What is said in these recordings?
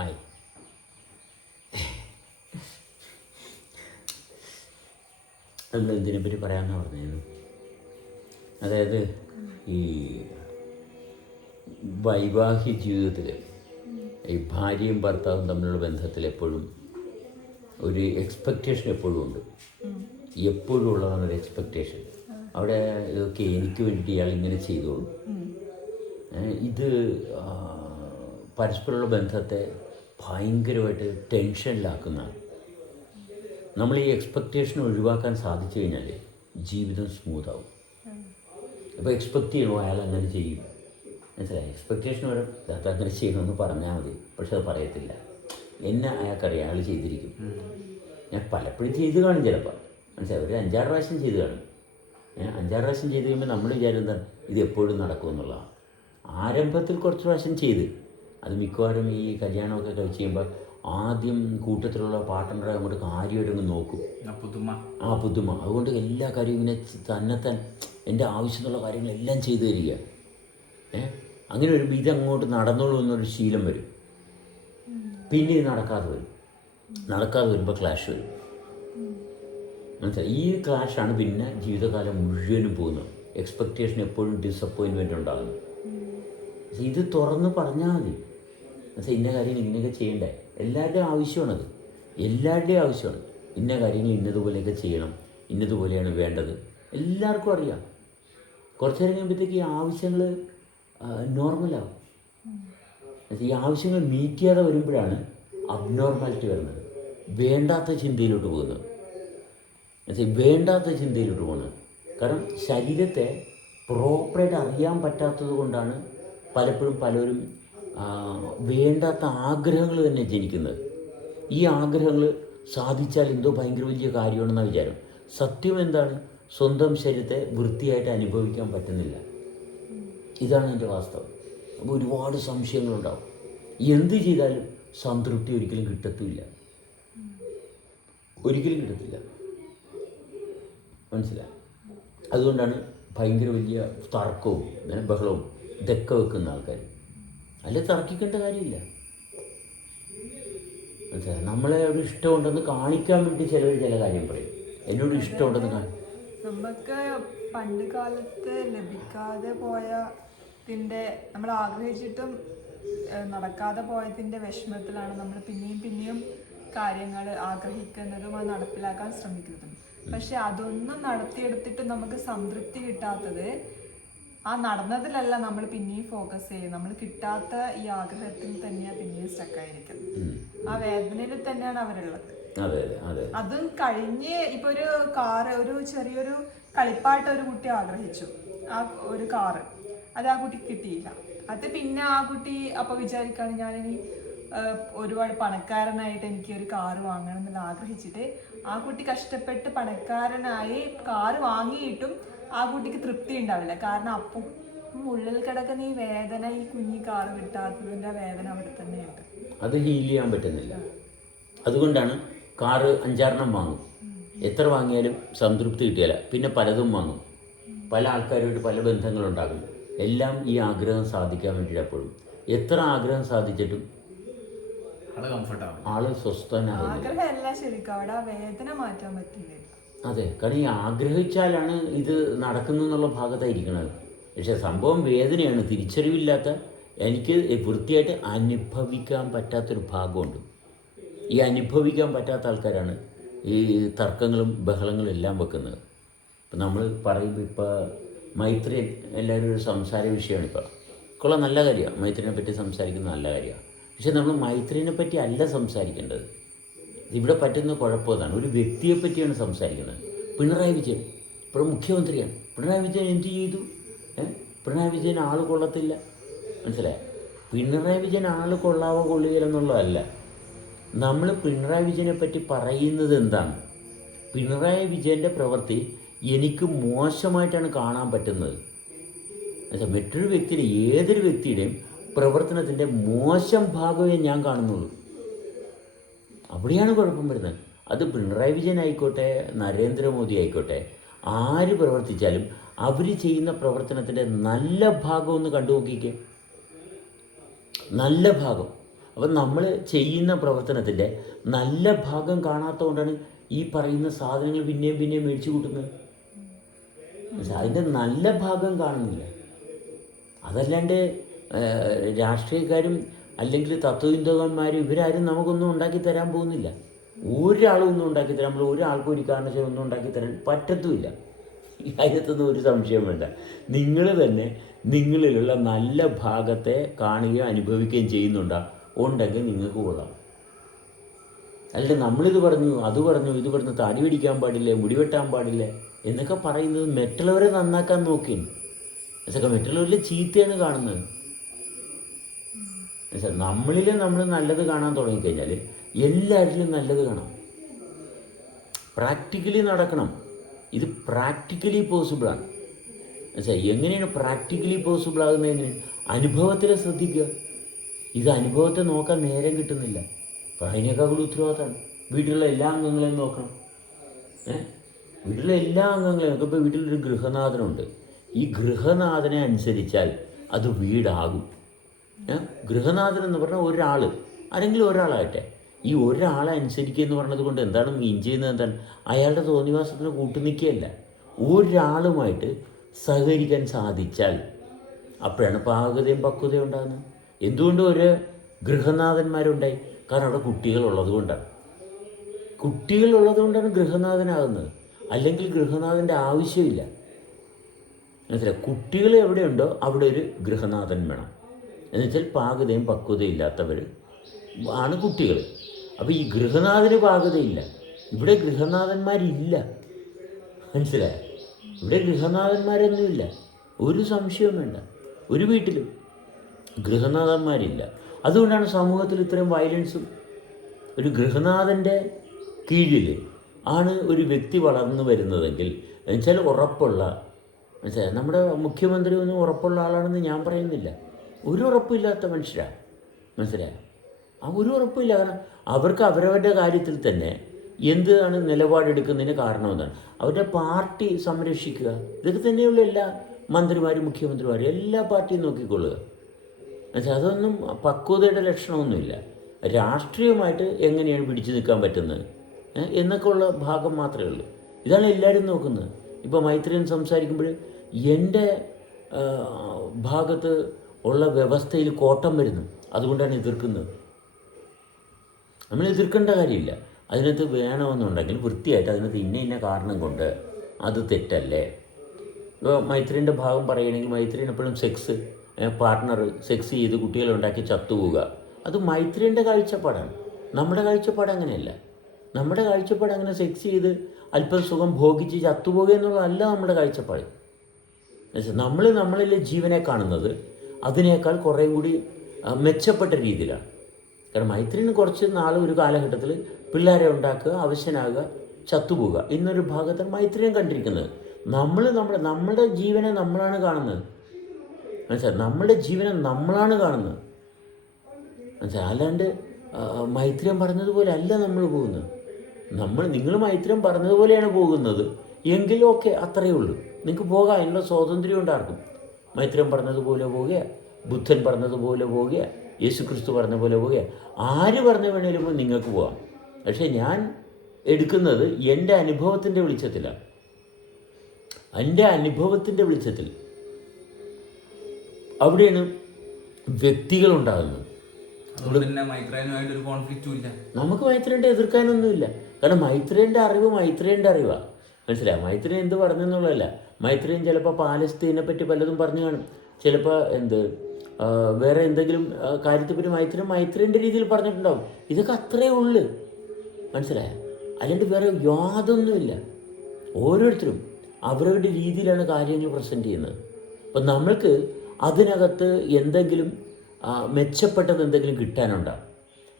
ആയി. അല്ല ഇതിനെപ്പറ്റി പറയാമെന്ന് പറഞ്ഞിരുന്നു അതായത് ഈ വൈവാഹിക ജീവിതത്തിൽ ഈ ഭാര്യയും ഭർത്താവും തമ്മിലുള്ള ബന്ധത്തിൽ എപ്പോഴും ഒരു എക്സ്പെക്റ്റേഷൻ എപ്പോഴും ഉണ്ട്. എപ്പോഴും ഉള്ളതാണ് ഒരു എക്സ്പെക്റ്റേഷൻ അവിടെ ഇതൊക്കെ എനിക്ക് വേണ്ടി ഇയാൾ ഇങ്ങനെ ചെയ്തോളൂ. ഇത് പരസ്പരമുള്ള ബന്ധത്തെ ഭയങ്കരമായിട്ട് ടെൻഷനിലാക്കുന്നതാണ്. നമ്മൾ ഈ എക്സ്പെക്റ്റേഷൻ ഒഴിവാക്കാൻ സാധിച്ചു കഴിഞ്ഞാൽ ജീവിതം സ്മൂത്താവും അപ്പോൾ എക്സ്പെക്റ്റ് ചെയ്യണോ? അയാൾ അങ്ങനെ ചെയ്യും. മനസ്സിലായി? എക്സ്പെക്റ്റേഷൻ വരും അത് അങ്ങനെ ചെയ്യണമെന്ന് പറഞ്ഞാൽ മതി. പക്ഷെ അത് പറയത്തില്ല. എന്നെ അയാൾക്കറിയാം. അയാൾ ചെയ്തിരിക്കും. ഞാൻ പലപ്പോഴും ചെയ്ത് കാണും ചിലപ്പോൾ മനസ്സിലായി? ഒരു അഞ്ചാറ് പ്രാവശ്യം ചെയ്ത് കാണും. ഞാൻ അഞ്ചാറ് പ്രാവശ്യം ചെയ്ത് കഴിയുമ്പോൾ നമ്മൾ വിചാരം എന്താണ്? ഇത് എപ്പോഴും നടക്കുമെന്നുള്ളതാണ്. ആരംഭത്തിൽ കുറച്ച് പ്രാവശ്യം ചെയ്ത്. അത് മിക്കവാറും ഈ കല്യാണമൊക്കെ കഴിച്ച് കഴിയുമ്പോൾ ആദ്യം കൂട്ടത്തിലുള്ള പാർട്ട്ണറെ അങ്ങോട്ട് കാര്യമായിട്ട് അങ്ങ് നോക്കും. ആ പുതുമ. ആ പുതുമ. അതുകൊണ്ട് എല്ലാ കാര്യവും ഇങ്ങനെ തന്നെ തന്നെത്താൻ എന്റെ ആവശ്യത്തിലുള്ള കാര്യങ്ങളെല്ലാം ചെയ്തു തരിക. ഏ? അങ്ങനെ ഒരു വരുമ്പോൾ അങ്ങോട്ട് നടന്നോളൂ എന്നൊരു ശീലം വരും. പിന്നെ ഇത് നടക്കാതെ വരും. നടക്കാതെ വരുമ്പോൾ ക്ലാഷ് വരും. മനസ്സിലായി? ഈ ക്ലാഷാണ് പിന്നെ ജീവിതകാലം മുഴുവനും പോകുന്നത്. എക്സ്പെക്റ്റേഷൻ എപ്പോഴും ഡിസപ്പോയിൻമെന്റ് ഉണ്ടാകുന്നത്. ഇത് തുറന്ന് പറഞ്ഞാൽ മതി. പക്ഷേ ഇന്ന കാര്യം ഇങ്ങനെയൊക്കെ ചെയ്യണ്ടേ? എല്ലാവരുടെയും ആവശ്യമാണത്. എല്ലാവരുടെയും ആവശ്യമാണ്. ഇന്ന കാര്യങ്ങൾ ഇന്നതുപോലെയൊക്കെ ചെയ്യണം ഇന്നതുപോലെയാണ് വേണ്ടത്. എല്ലാവർക്കും അറിയാം. കുറച്ച് നേരം കഴിയുമ്പോഴത്തേക്ക് ഈ ആവശ്യങ്ങൾ നോർമലാവും. ഈ ആവശ്യങ്ങൾ മീറ്റ് ചെയ്യാതെ വരുമ്പോഴാണ് അബ്നോർമാലിറ്റി വരുന്നത്. വേണ്ടാത്ത ചിന്തയിലോട്ട് പോകുന്നത്. എന്നുവെച്ചാൽ വേണ്ടാത്ത ചിന്തയിലോട്ട് പോകുന്നത്. കാരണം ശരീരത്തെ പ്രോപ്പറായിട്ട് അറിയാൻ പറ്റാത്തത് കൊണ്ടാണ് പലപ്പോഴും പലരും വേണ്ടാത്ത ആഗ്രഹങ്ങൾ തന്നെ ജനിക്കുന്നത്. ഈ ആഗ്രഹങ്ങൾ സാധിച്ചാൽ എന്തോ ഭയങ്കര വലിയ കാര്യമാണെന്ന വിചാരം. സത്യം എന്താണ്? സ്വന്തം ശരീരത്തെ വൃത്തിയായിട്ട് അനുഭവിക്കാൻ പറ്റുന്നില്ല. ഇതാണ് എന്റെ വാസ്തവം. അപ്പോൾ ഒരുപാട് സംശയങ്ങളുണ്ടാവും. എന്ത് ചെയ്താലും സംതൃപ്തി ഒരിക്കലും കിട്ടത്തില്ല. ഒരിക്കലും കിട്ടത്തില്ല. മനസ്സിലായി? അതുകൊണ്ടാണ് ഭയങ്കര വലിയ തർക്കവും ബഹളവും ഇതൊക്കെ വെക്കുന്ന ആൾക്കാർ അല്ലെ തർക്കിക്കേണ്ട കാര്യമില്ല. മനസ്സിലായി? നമ്മളെ ഒരു ഇഷ്ടമുണ്ടെന്ന് കാണിക്കാൻ വേണ്ടി ചിലർ ചില കാര്യം പറയും. എന്നോട് ഇഷ്ടമുണ്ടെന്ന് കാണി നമുക്ക് പണ്ട് കാലത്ത് ലഭിക്കാതെ പോയതിന്റെ നമ്മൾ ആഗ്രഹിച്ചിട്ടും നടക്കാതെ പോയതിന്റെ വിഷമത്തിലാണ് നമ്മൾ പിന്നെയും പിന്നെയും കാര്യങ്ങൾ ആഗ്രഹിക്കുന്നതും അത് നടപ്പിലാക്കാൻ ശ്രമിക്കുന്നതും. പക്ഷെ അതൊന്നും നടത്തിയെടുത്തിട്ട് നമുക്ക് സംതൃപ്തി കിട്ടാത്തത് ആ നടന്നതിലല്ല നമ്മൾ പിന്നെയും ഫോക്കസ് ചെയ്യും നമ്മൾ കിട്ടാത്ത ഈ ആഗ്രഹത്തിൽ തന്നെയാണ് പിന്നെയും സ്റ്റക്കായിരിക്കുന്നത് ആ വേദനയിൽ തന്നെയാണ് അവരുള്ളത്. അതെ കഴിഞ്ഞ് ഇപ്പൊ ഒരു കാറ് ഒരു ചെറിയൊരു കളിപ്പാട്ട ഒരു കുട്ടി ആഗ്രഹിച്ചു. ആ ഒരു കാറ്. അത് ആ കുട്ടി കിട്ടിയില്ല. അത് പിന്നെ ആ കുട്ടി അപ്പൊ വിചാരിക്കാണ് ഞാനിനി ഒരുപാട് പണക്കാരനായിട്ട് എനിക്ക് ഒരു കാറ് വാങ്ങണം എന്നുള്ള ആഗ്രഹിച്ചിട്ട് ആ കുട്ടി കഷ്ടപ്പെട്ട് പണക്കാരനായി കാറ് വാങ്ങിയിട്ടും ആ കുട്ടിക്ക് തൃപ്തി ഉണ്ടാവില്ല. കാരണം അപ്പം ഉള്ളിൽ കിടക്കുന്ന ഈ വേദന ഈ കുഞ്ഞി കാറ് കിട്ടാത്തതിന്റെ വേദന അവിടെ തന്നെയുണ്ട്. അത് ഹീൽ ചെയ്യാൻ പറ്റുന്നില്ല. അതുകൊണ്ടാണ് കാറ് അഞ്ചാറെണ്ണം വാങ്ങും. എത്ര വാങ്ങിയാലും സംതൃപ്തി കിട്ടിയാല. പിന്നെ പലതും വാങ്ങും. പല ആൾക്കാരുമായിട്ട് പല ബന്ധങ്ങളുണ്ടാകും. എല്ലാം ഈ ആഗ്രഹം സാധിക്കാൻ വേണ്ടിയിട്ട് എപ്പോഴും. എത്ര ആഗ്രഹം സാധിച്ചിട്ടും ആൾ സ്വസ്ഥനാകുന്നില്ല ആഗ്രഹമല്ല ശരിക്കും. അവിടെ വേദന മാറ്റാൻ പറ്റില്ല. അതെ കാരണം ആഗ്രഹിച്ചാലാണ് ഇത് നടക്കുന്നു എന്നുള്ള ഭാഗത്തായിരിക്കണത്. പക്ഷേ സംഭവം വേദനയാണ് തിരിച്ചറിവില്ലാത്ത എനിക്ക് വൃത്തിയായിട്ട് അനുഭവിക്കാൻ പറ്റാത്തൊരു ഭാഗമുണ്ട്. ഈ അനുഭവിക്കാൻ പറ്റാത്ത ആൾക്കാരാണ് ഈ തർക്കങ്ങളും ബഹളങ്ങളും എല്ലാം വെക്കുന്നത്. ഇപ്പം നമ്മൾ പറയുമ്പോൾ ഇപ്പോൾ മൈത്രി എല്ലാവരും ഒരു സംസാര വിഷയമാണ് ഇപ്പോൾ കൊള്ളാം നല്ല കാര്യമാണ്. മൈത്രിനെ പറ്റി സംസാരിക്കുന്നത് നല്ല കാര്യമാണ്. പക്ഷെ നമ്മൾ മൈത്രിനെ പറ്റി അല്ല സംസാരിക്കേണ്ടത്. ഇവിടെ പറ്റുന്ന കുഴപ്പം അതാണ് ഒരു വ്യക്തിയെ പറ്റിയാണ് സംസാരിക്കുന്നത്. പിണറായി വിജയൻ ഇപ്പോൾ മുഖ്യമന്ത്രിയാണ്. പിണറായി വിജയൻ എന്ത് ചെയ്തു? പിണറായി വിജയൻ ആൾ കൊള്ളത്തില്ല. മനസ്സിലായി? പിണറായി വിജയൻ ആൾ കൊള്ളാവോ കൊള്ളുകയില്ലെന്നുള്ളതല്ല നമ്മൾ പിണറായി വിജയനെ പറ്റി പറയുന്നത് എന്താണ്? പിണറായി വിജയന്റെ പ്രവൃത്തി എനിക്ക് മോശമായിട്ടാണ് കാണാൻ പറ്റുന്നത്. എന്നുവെച്ചാൽ മറ്റൊരു വ്യക്തിയുടെ ഏതൊരു വ്യക്തിയുടെയും പ്രവർത്തനത്തിന്റെ മോശം ഭാഗമേ ഞാൻ കാണുന്നുള്ളൂ. അവിടെയാണ് കുഴപ്പം വരുന്നത്. അത് പിണറായി വിജയൻ ആയിക്കോട്ടെ നരേന്ദ്രമോദി ആയിക്കോട്ടെ ആര് പ്രവർത്തിച്ചാലും അവർ ചെയ്യുന്ന പ്രവർത്തനത്തിന്റെ നല്ല ഭാഗം ഒന്ന് കണ്ടു നോക്കിക്കേ. നല്ല ഭാഗം. അപ്പം നമ്മൾ ചെയ്യുന്ന പ്രവർത്തനത്തിന്റെ നല്ല ഭാഗം കാണാത്തതുകൊണ്ടാണ് ഈ പറയുന്ന സാധനങ്ങൾ പിന്നെയും പിന്നെയും മേടിച്ചു കൂട്ടുന്നത്? അതിന്റെ നല്ല ഭാഗം കാണുന്നില്ല. അതല്ലാണ്ട് രാഷ്ട്രീയക്കാരും അല്ലെങ്കിൽ തത്വചിന്തകന്മാർ ഇവരാരും നമുക്കൊന്നും ഉണ്ടാക്കി തരാൻ പോകുന്നില്ല. ഒരാളും ഒന്നും ഉണ്ടാക്കി തരാൻ നമ്മൾ ഒരാൾക്കും ഒരു കാരണവശാലും ഒന്നും ഉണ്ടാക്കി തരാൻ പറ്റത്തുമില്ല. കാര്യത്തൊന്നും ഒരു സംശയം വേണ്ട. നിങ്ങൾ തന്നെ നിങ്ങളിലുള്ള നല്ല ഭാഗത്തെ കാണുകയും അനുഭവിക്കുകയും ചെയ്യുന്നുണ്ടോ? ഉണ്ടെങ്കിൽ നിങ്ങൾക്ക് കൊള്ളാം. അല്ല നമ്മളിത് പറഞ്ഞു അത് പറഞ്ഞു ഇത് പറഞ്ഞു താടി പിടിക്കാൻ പാടില്ല മുടിവെട്ടാൻ പാടില്ല എന്നൊക്കെ പറയുന്നത് മറ്റുള്ളവരെ നന്നാക്കാൻ നോക്കി അതൊക്കെ മറ്റുള്ളവരിൽ ചീത്തയാണ് കാണുന്നത്? നമ്മളിൽ നമ്മൾ നല്ലത് കാണാൻ തുടങ്ങിക്കഴിഞ്ഞാൽ എല്ലാവരിലും നല്ലത് കാണാം. പ്രാക്ടിക്കലി നടക്കണം. ഇത് പ്രാക്ടിക്കലി പോസിബിളാണ് മനസ്സിലായി എങ്ങനെയാണ് പ്രാക്ടിക്കലി പോസിബിൾ ആകുന്നതിന് അനുഭവത്തിൽ ശ്രദ്ധിക്കുക. ഇത് അനുഭവത്തെ നോക്കാൻ നേരം കിട്ടുന്നില്ല. അപ്പോൾ അതിനേക്കാൾ ഉത്തരവാദിത്തമാണ് വീട്ടിലുള്ള എല്ലാ അംഗങ്ങളെയും നോക്കണം. ഏ? വീട്ടിലെ എല്ലാ അംഗങ്ങളെയും നോക്കുമ്പോൾ വീട്ടിലൊരു ഗൃഹനാഥനുണ്ട്. ഈ ഗൃഹനാഥനെ അനുസരിച്ചാൽ അത് വീടാകും? ഗൃഹനാഥൻ എന്ന് പറഞ്ഞാൽ ഒരാൾ ആരെങ്കിലും ഒരാളാകട്ടെ. ഈ ഒരാളെ അനുസരിക്കുക എന്ന് പറഞ്ഞത് കൊണ്ട് എന്താണ് മീൻ ചെയ്യുന്നത് എന്താണ്? അയാളുടെ തോന്നിവാസത്തിന് കൂട്ടുനിൽക്കുകയല്ല ഒരാളുമായിട്ട് സഹകരിക്കാൻ സാധിച്ചാൽ അപ്പോഴാണ് പാകതയും പക്വതയും ഉണ്ടാകുന്നത്. എന്തുകൊണ്ട് ഒരു ഗൃഹനാഥന്മാരുണ്ടായി? കാരണം അവിടെ കുട്ടികളുള്ളത് കൊണ്ടാണ്. കുട്ടികളുള്ളത് കൊണ്ടാണ് ഗൃഹനാഥനാകുന്നത്. അല്ലെങ്കിൽ ഗൃഹനാഥന്റെ ആവശ്യമില്ല. മനസ്സിലായി? കുട്ടികൾ എവിടെയുണ്ടോ അവിടെ ഒരു ഗൃഹനാഥൻ വേണം. എന്നുവെച്ചാൽ പാകതയും പക്വതയും ഇല്ലാത്തവർ ആണ് കുട്ടികൾ അപ്പോൾ ഈ ഗൃഹനാഥന് പാകതയില്ല. ഇവിടെ ഗൃഹനാഥന്മാരില്ല. മനസ്സിലായോ? ഇവിടെ ഗൃഹനാഥന്മാരൊന്നുമില്ല. ഒരു സംശയവും വേണ്ട. ഒരു വീട്ടിലും ഗൃഹനാഥന്മാരില്ല. അതുകൊണ്ടാണ് സമൂഹത്തിൽ ഇത്രയും വയലൻസും. ഒരു ഗൃഹനാഥന്റെ കീഴിൽ ആണ് ഒരു വ്യക്തി വളർന്നു വരുന്നതെങ്കിൽ എന്നുവെച്ചാൽ ഉറപ്പുള്ള മനസ്സിലായി? നമ്മുടെ മുഖ്യമന്ത്രി ഒന്നും ഉറപ്പുള്ള ആളാണെന്ന് ഞാൻ പറയുന്നില്ല. ഒരു ഉറപ്പില്ലാത്ത മനുഷ്യരാണ് മനസ്സിലായോ? ആ ഒരു ഉറപ്പില്ല കാരണം അവർക്ക് അവരവരുടെ കാര്യത്തിൽ തന്നെ എന്താണ് നിലപാടെടുക്കുന്നതിന് കാരണമെന്നാണ് അവരുടെ പാർട്ടി സംരക്ഷിക്കുക. ഇതൊക്കെ തന്നെയുള്ള എല്ലാ മന്ത്രിമാരും മുഖ്യമന്ത്രിമാരും എല്ലാ പാർട്ടിയും നോക്കിക്കൊള്ളുക. എന്നുവെച്ചാൽ അതൊന്നും പക്വതയുടെ ലക്ഷണമൊന്നുമില്ല. രാഷ്ട്രീയമായിട്ട് എങ്ങനെയാണ് പിടിച്ചു നിൽക്കാൻ പറ്റുന്നത്? എന്നൊക്കെ ഉള്ള ഭാഗം മാത്രമേ ഉള്ളൂ. ഇതാണ് എല്ലാവരും നോക്കുന്നത്. ഇപ്പോൾ മൈത്രിയൻ സംസാരിക്കുമ്പോൾ എന്റെ ഭാഗത്ത് ഉള്ള വ്യവസ്ഥയിൽ കോട്ടം വരുന്നു. അതുകൊണ്ടാണ് എതിർക്കുന്നത്. നമ്മൾ എതിർക്കേണ്ട കാര്യമില്ല. അതിനകത്ത് വേണമെന്നുണ്ടെങ്കിൽ വൃത്തിയായിട്ട് അതിനകത്ത് ഇന്ന ഇന്ന കാരണം കൊണ്ട് അത് തെറ്റല്ലേ? ഇപ്പോൾ മൈത്രിന്റെ ഭാഗം പറയുകയാണെങ്കിൽ മൈത്രിൻ എപ്പോഴും സെക്സ് പാർട്ട്ണർ സെക്സ് ചെയ്ത് കുട്ടികളെ ഉണ്ടാക്കി ചത്തുപോവുക. അത് മൈത്രിന്റെ കാഴ്ചപ്പാടാണ്. നമ്മുടെ കാഴ്ചപ്പാട് അങ്ങനെയല്ല. നമ്മുടെ കാഴ്ചപ്പാട് അങ്ങനെ സെക്സ് ചെയ്ത് അല്പം സുഖം ഭോഗിച്ച് ചത്തുപോകുക എന്നുള്ളതല്ല നമ്മുടെ കാഴ്ചപ്പാട്. നമ്മൾ നമ്മളിലെ ജീവനെ കാണുന്നത് അതിനേക്കാൾ കുറേ കൂടി മെച്ചപ്പെട്ട രീതിയിലാണ്. കാരണം മൈത്രിന് കുറച്ച് നാൾ ഒരു കാലഘട്ടത്തിൽ പിള്ളേരെ ഉണ്ടാക്കുക അവശനാകുക ചത്തുപോകുക. ഇന്നൊരു ഭാഗത്താണ് മൈത്രിയും കണ്ടിരിക്കുന്നത്. നമ്മൾ നമ്മുടെ നമ്മുടെ ജീവനെ നമ്മളാണ് കാണുന്നത്. മനസ്സിലായി? നമ്മുടെ ജീവനെ നമ്മളാണ് കാണുന്നത്. മനസ്സിലായി? അല്ലാണ്ട് മൈത്രിയം പറഞ്ഞതുപോലെ അല്ല നമ്മൾ പോകുന്നത്. നമ്മൾ നിങ്ങൾ മൈത്രിയം പറഞ്ഞതുപോലെയാണ് പോകുന്നത്. എങ്കിലും ഒക്കെ അത്രയേ ഉള്ളൂ. നിങ്ങൾക്ക് പോകാം അതിനുള്ള സ്വാതന്ത്ര്യം ഉണ്ടാർക്കും. മൈത്രിയം പറഞ്ഞതുപോലെ പോവുക ബുദ്ധൻ പറഞ്ഞതുപോലെ പോവുക യേശു ക്രിസ്തു പറഞ്ഞ പോലെ പോവുക ആര് പറഞ്ഞ വേണേലും നിങ്ങൾക്ക് പോകാം പക്ഷേ ഞാൻ എടുക്കുന്നത് എന്റെ അനുഭവത്തിന്റെ വെളിച്ചത്തിലാണ്. എന്റെ അനുഭവത്തിന്റെ വെളിച്ചത്തിൽ അവിടെയാണ് വ്യക്തികളുണ്ടാകുന്നത്. നമുക്ക് മൈത്രേന്റെ എതിർക്കാനൊന്നുമില്ല. കാരണം മൈത്രേന്റെ അറിവ് മൈത്രേന്റെ അറിവാണ് മനസ്സിലായോ? മൈത്രേൻ എന്ത് പറഞ്ഞെന്നുള്ളതല്ല. മൈത്രേൻ ചിലപ്പോൾ പാലസ്തീനെ പറ്റി പലതും പറഞ്ഞു കാണും. ചിലപ്പോൾ എന്ത് വേറെ എന്തെങ്കിലും കാര്യത്തെ കാര്യത്തെപ്പറ്റി മൈത്രേൻ മൈത്രിന്റെ രീതിയിൽ പറഞ്ഞിട്ടുണ്ടാവും. ഇതൊക്കെ അത്രയേ ഉള്ളു. മനസ്സിലായോ? അല്ലാണ്ട് വേറെ യാതൊന്നുമില്ല. ഓരോരുത്തരും അവരവരുടെ രീതിയിലാണ് കാര്യങ്ങൾ പ്രസന്റ് ചെയ്യുന്നത്. അപ്പം നമ്മൾക്ക് അതിനകത്ത് എന്തെങ്കിലും മെച്ചപ്പെട്ടത് എന്തെങ്കിലും കിട്ടാനുണ്ടാകും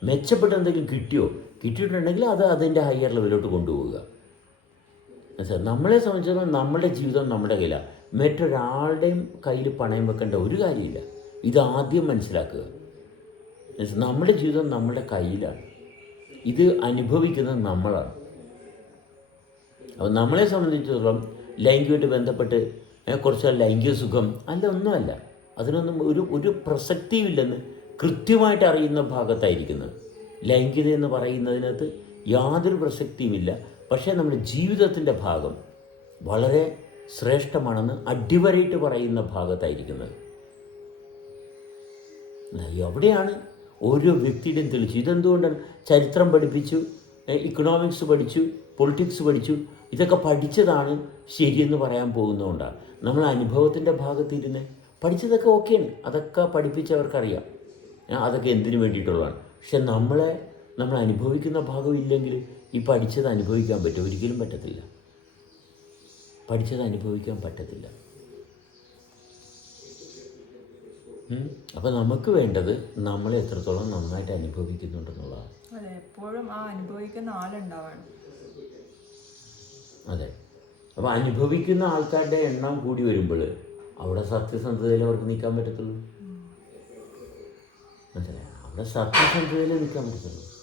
മെച്ചപ്പെട്ട എന്തെങ്കിലും കിട്ടിയോ? കിട്ടിയിട്ടുണ്ടെങ്കിൽ അത് അതിന്റെ ഹയർ ലെവലിലോട്ട് കൊണ്ടുപോവുക? നമ്മളെ സംബന്ധിച്ചിടത്തോളം നമ്മുടെ ജീവിതം നമ്മുടെ കയ്യിലാണ് മറ്റൊരാളുടെയും കയ്യിൽ പണയം വെക്കേണ്ട ഒരു കാര്യമില്ല. ഇത് ആദ്യം മനസ്സിലാക്കുക? നമ്മുടെ ജീവിതം നമ്മുടെ കയ്യിലാണ്. ഇത് അനുഭവിക്കുന്നത് നമ്മളാണ്. അപ്പോൾ നമ്മളെ സംബന്ധിച്ചിടത്തോളം ലൈംഗികമായിട്ട് ബന്ധപ്പെട്ട് കുറച്ച് ലൈംഗിക സുഖം അല്ല ഒന്നുമല്ല. അതിനൊന്നും ഒരു ഒരു പ്രസക്തിയുമില്ലെന്ന് കൃത്യമായിട്ട് അറിയുന്ന ഭാഗത്തായിരിക്കുന്നത്. ലൈംഗികത എന്ന് പറയുന്നതിനകത്ത് യാതൊരു പ്രസക്തിയുമില്ല. പക്ഷേ നമ്മുടെ ജീവിതത്തിന്റെ ഭാഗം വളരെ ശ്രേഷ്ഠമാണെന്ന് അടിവരയിട്ട് പറയുന്ന ഭാഗത്തായിരിക്കുന്നത്. എവിടെയാണ് ഓരോ വ്യക്തിയുടെയും തെളിച്ചു ഇതെന്തുകൊണ്ടാണ് ചരിത്രം പഠിപ്പിച്ചു ഇക്കണോമിക്സ് പഠിച്ചു പൊളിറ്റിക്സ് പഠിച്ചു? ഇതൊക്കെ പഠിച്ചതാണ് ശരിയെന്ന് പറയാൻ പോകുന്നതുകൊണ്ടാണ്. നമ്മൾ അനുഭവത്തിന്റെ ഭാഗത്തിരുന്ന് പഠിച്ചതൊക്കെ ഓക്കെയാണ്. അതൊക്കെ പഠിപ്പിച്ചവർക്കറിയാം. അതൊക്കെ എന്തിനു വേണ്ടിയിട്ടുള്ളതാണ്? പക്ഷെ നമ്മളെ നമ്മൾ അനുഭവിക്കുന്ന ഭാഗം ഇല്ലെങ്കിൽ ഈ പഠിച്ചത് അനുഭവിക്കാൻ പറ്റും. ഒരിക്കലും പറ്റത്തില്ല. പഠിച്ചത് അനുഭവിക്കാൻ പറ്റത്തില്ല. അപ്പോൾ നമുക്ക് വേണ്ടത് നമ്മൾ എത്രത്തോളം നന്നായിട്ട് അനുഭവിക്കുന്നുണ്ടെന്നുള്ളതാണ് അതെ എപ്പോഴും ആ അനുഭവിക്കുന്ന ആളുണ്ടാവണം. അതെ. അപ്പോൾ അനുഭവിക്കുന്ന ആൾക്കാരുടെ എണ്ണം കൂടി വരുമ്പോൾ അവിടെ സത്യസന്ധതയിൽ അവർക്ക് നീക്കാൻ പറ്റത്തുള്ളൂ. മനസ്സിലായോ? അവിടെ സത്യസന്ധതയിൽ നിൽക്കാൻ പറ്റത്തുള്ളൂ.